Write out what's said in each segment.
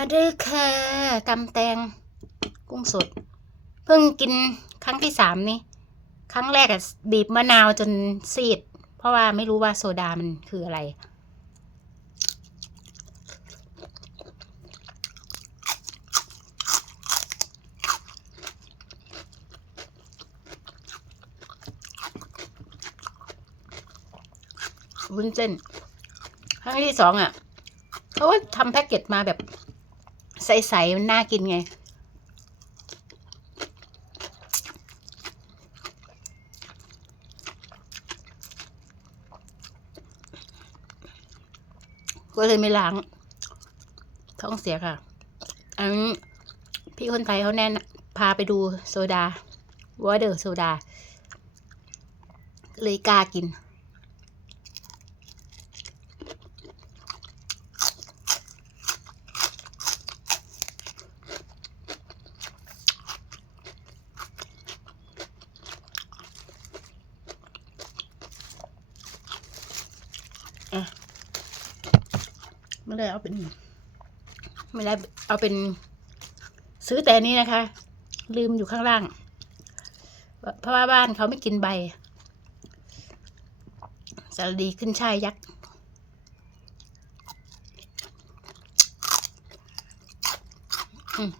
มาเด้อค่ะตำแตงกุ้งสด เพิ่งกินครั้งที่สามนี่ ครั้งแรกอะบีบมะนาวจนซีด เพราะว่าไม่รู้ว่าโซดามันคืออะไร วุ้นเส้น ครั้งที่สองอะเขาทำแพ็กเกจมาแบบ ใสๆมันน่ากินไง ก็เลยไม่ล้าง ท้องเสียค่ะ อันนี้พี่คนไทยเขาแนะนพาไปดูโซดาวอเดอร์โซดา เลยกล้ากิน ไม่ได้เอาเป็น ไม่ได้เอาเป็น ซื้อแต่นนี้นะคะ ลืมอยู่ข้างล่าง เพราะว่าบ้านเขาไม่กินใบสารดีขึ้นช่ายยักษ์อืม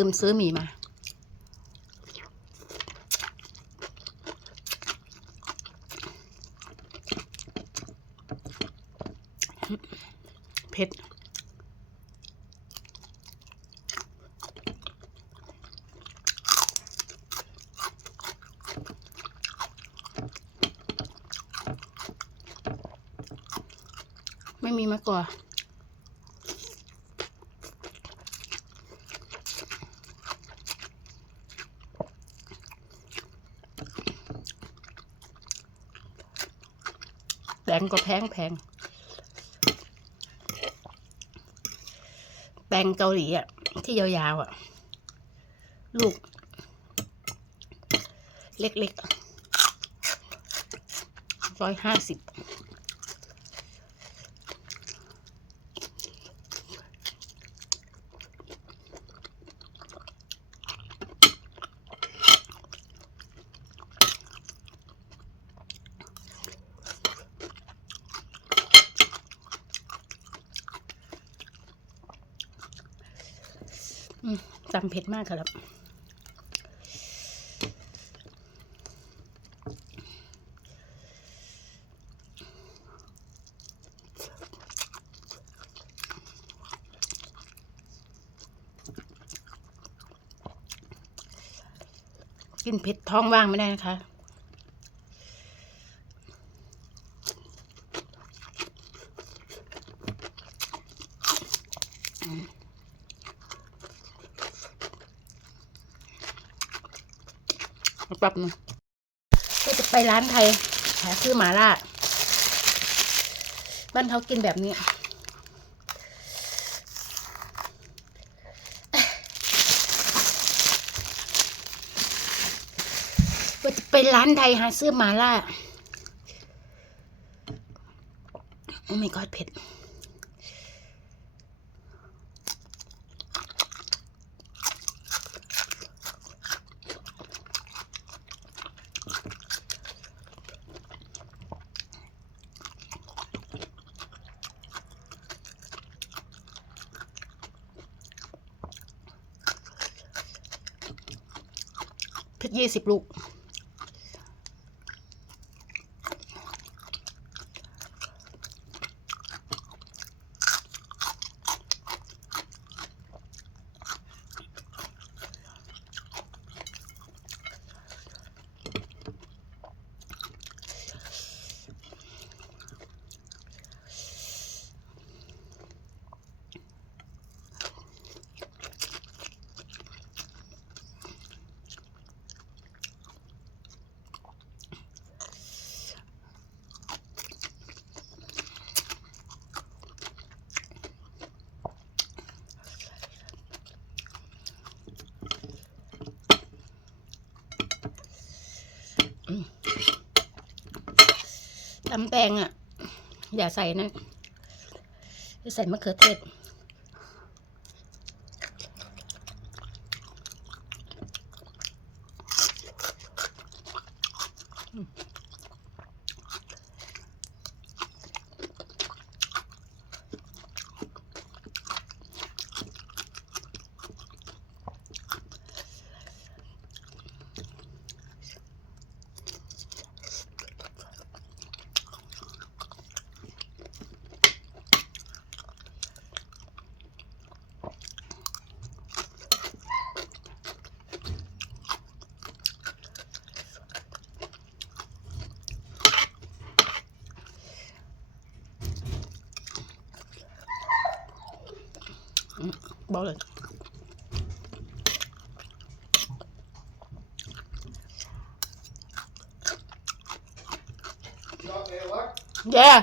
ลืมซื้อหมี่มา เผ็ดไม่มีมะกอก แบงก็แพงแพงแบงเกาหลีอะ ที่ยาวๆอะ ลูก เล็กๆร้อยห้าสิบ อืม ตำเผ็ดมากครับกินเผ็ดท้องว่างไม่ได้นะคะ แป๊บนึงก็จะไปร้านไทยหาซื้อหมาล่าบ้านเขากินแบบนี้ ก็จะไปร้านไทยหาซื้อหมาล่า โอ้ my god เผ็ดเผ็ด ยี่สิบลูกำแตงอะ อย่าใส่นะ ใส่มะเขือเทศ บอก